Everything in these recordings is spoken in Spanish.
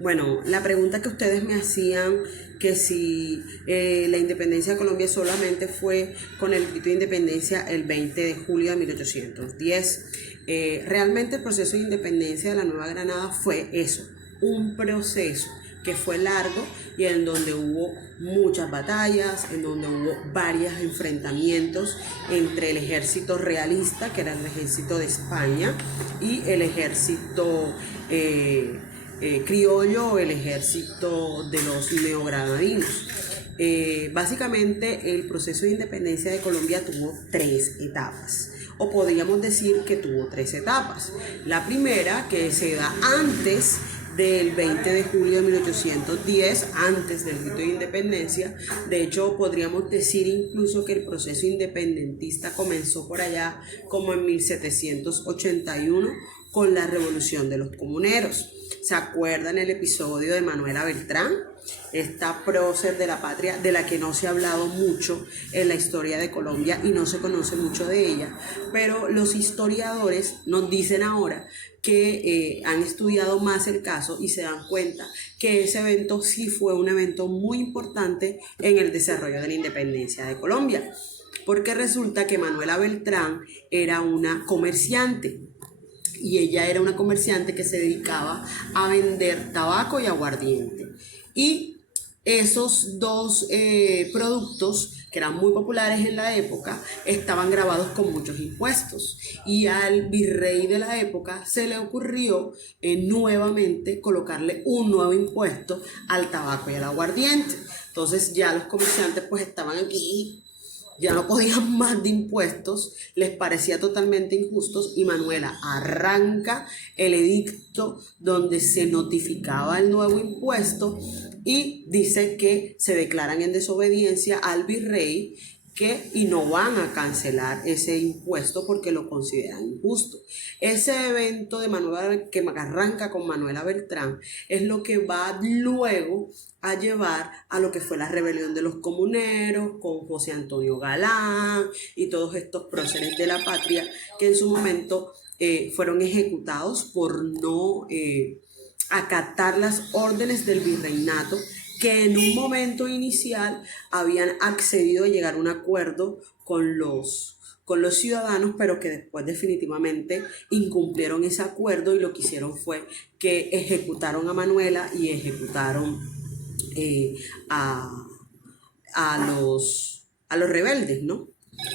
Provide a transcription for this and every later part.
Bueno, la pregunta que ustedes me hacían, que si la independencia de Colombia solamente fue con el grito de independencia el 20 de julio de 1810. Realmente el proceso de independencia de la Nueva Granada fue eso, un proceso que fue largo y en donde hubo muchas batallas, en donde hubo varios enfrentamientos entre el ejército realista, que era el ejército de España, y el ejército criollo, o el ejército de los neogranadinos. Básicamente el proceso de independencia de Colombia tuvo tres etapas, o podríamos decir que tuvo tres etapas. La primera, que se da antes del 20 de julio de 1810, antes del grito de independencia. De hecho, podríamos decir incluso que el proceso independentista comenzó por allá como en 1781 con la revolución de los comuneros. ¿Se acuerdan el episodio de Manuela Beltrán? Esta prócer de la patria de la que no se ha hablado mucho en la historia de Colombia y no se conoce mucho de ella, pero los historiadores nos dicen ahora que han estudiado más el caso y se dan cuenta que ese evento sí fue un evento muy importante en el desarrollo de la independencia de Colombia, porque resulta que Manuela Beltrán era una comerciante. Y ella era una comerciante que se dedicaba a vender tabaco y aguardiente. Y esos dos productos, que eran muy populares en la época, estaban grabados con muchos impuestos. Y al virrey de la época se le ocurrió nuevamente colocarle un nuevo impuesto al tabaco y al aguardiente. Entonces ya los comerciantes pues estaban aquí, ya no podían más de impuestos, les parecía totalmente injustos y Manuela arranca el edicto donde se notificaba el nuevo impuesto y dice que se declaran en desobediencia al virrey y no van a cancelar ese impuesto porque lo consideran injusto. Ese evento de Manuela, que arranca con Manuela Beltrán, es lo que va luego a llevar a lo que fue la rebelión de los comuneros con José Antonio Galán y todos estos próceres de la patria que en su momento fueron ejecutados por no acatar las órdenes del virreinato, que en un momento inicial habían accedido a llegar a un acuerdo con los ciudadanos, pero que después definitivamente incumplieron ese acuerdo y lo que hicieron fue que ejecutaron a Manuela y ejecutaron eh, a, a los rebeldes, ¿no?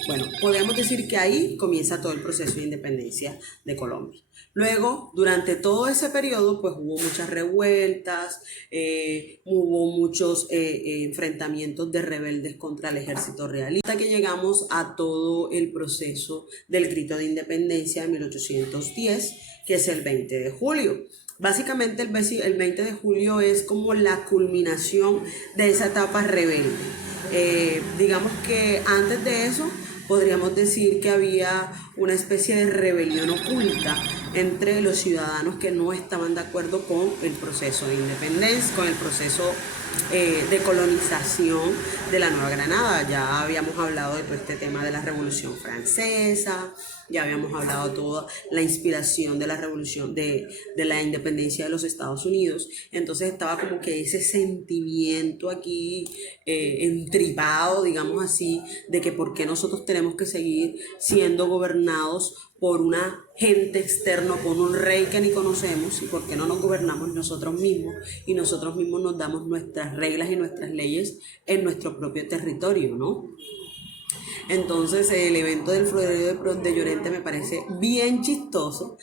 Bueno, podemos decir que ahí comienza todo el proceso de independencia de Colombia. Luego, durante todo ese periodo, pues hubo muchas revueltas, hubo muchos enfrentamientos de rebeldes contra el ejército realista, hasta que llegamos a todo el proceso del grito de independencia de 1810, que es el 20 de julio. Básicamente el 20 de julio es como la culminación de esa etapa rebelde. Digamos que antes de eso podríamos decir que había una especie de rebelión oculta entre los ciudadanos que no estaban de acuerdo con el proceso de independencia, con el proceso de colonización de la Nueva Granada. Ya habíamos hablado de todo este tema de la Revolución Francesa, ya habíamos hablado de toda la inspiración de la revolución de la independencia de los Estados Unidos. Entonces estaba como que ese sentimiento aquí entripado, digamos así, de que por qué nosotros tenemos que seguir siendo gobernados por una gente externa, por un rey que ni conocemos, y por qué no nos gobernamos nosotros mismos y nosotros mismos nos damos nuestras reglas y nuestras leyes en nuestro propio territorio, ¿no? Entonces el evento del florero de Llorente me parece bien chistoso,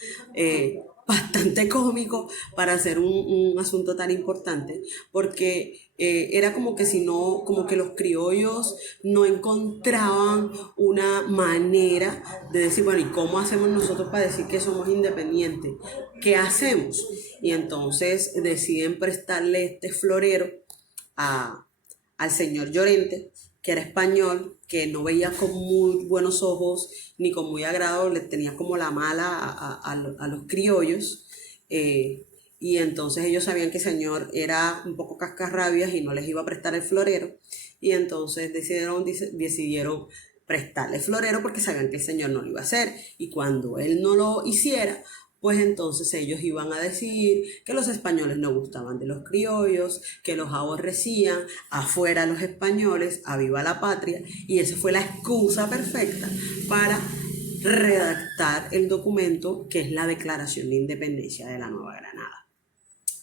bastante cómico para hacer un asunto tan importante, porque era como que si no, como que los criollos no encontraban una manera de decir, bueno, ¿y cómo hacemos nosotros para decir que somos independientes? ¿Qué hacemos? Y entonces deciden prestarle este florero al señor Llorente, que era español, que no veía con muy buenos ojos ni con muy agrado, le tenía como la mala a los criollos, y entonces ellos sabían que el señor era un poco cascarrabias y no les iba a prestar el florero, y entonces decidieron prestarle el florero porque sabían que el señor no lo iba a hacer, y cuando él no lo hiciera, pues entonces ellos iban a decir que los españoles no gustaban de los criollos, que los aborrecían, afuera los españoles, a viva la patria, y esa fue la excusa perfecta para redactar el documento que es la Declaración de Independencia de la Nueva Granada.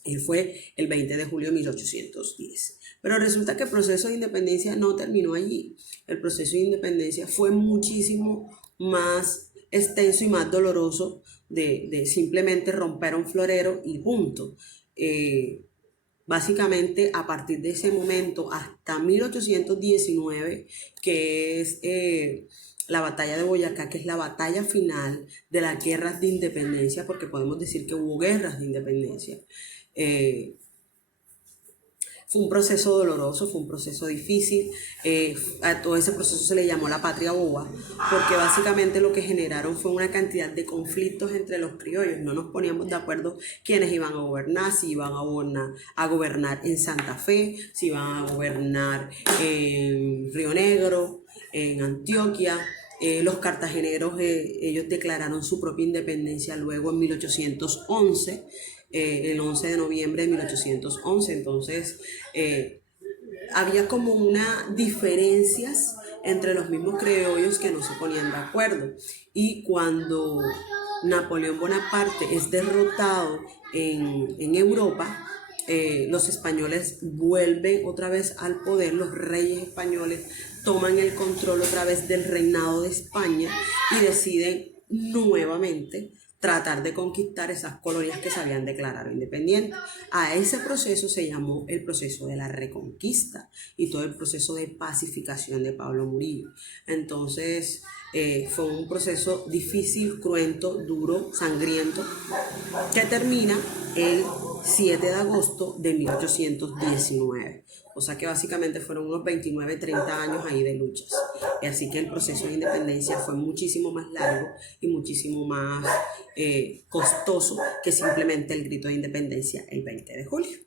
Él fue el 20 de julio de 1810. Pero resulta que el proceso de independencia no terminó allí. El proceso de independencia fue muchísimo más extenso y más doloroso de simplemente romper un florero y punto. Básicamente, a partir de ese momento hasta 1819, que es la batalla de Boyacá, que es la batalla final de las guerras de independencia, porque podemos decir que hubo guerras de independencia. Fue un proceso doloroso, fue un proceso difícil. A todo ese proceso se le llamó la patria boba, porque básicamente lo que generaron fue una cantidad de conflictos entre los criollos. No nos poníamos de acuerdo quiénes iban a gobernar, si iban a gobernar en Santa Fe, si iban a gobernar en Río Negro, en Antioquia. Los cartageneros, ellos declararon su propia independencia luego en 1811. El 11 de noviembre de 1811. Entonces, había como una diferencias entre los mismos criollos que no se ponían de acuerdo. Y cuando Napoleón Bonaparte es derrotado en Europa, los españoles vuelven otra vez al poder, los reyes españoles toman el control otra vez del reinado de España y deciden nuevamente tratar de conquistar esas colonias que se habían declarado independientes. A ese proceso se llamó el proceso de la Reconquista y todo el proceso de pacificación de Pablo Murillo. Entonces, fue un proceso difícil, cruento, duro, sangriento, que termina el 7 de agosto de 1819. O sea que básicamente fueron unos 29, 30 años ahí de luchas. Y así que el proceso de independencia fue muchísimo más largo y muchísimo más costoso que simplemente el grito de independencia el 20 de julio.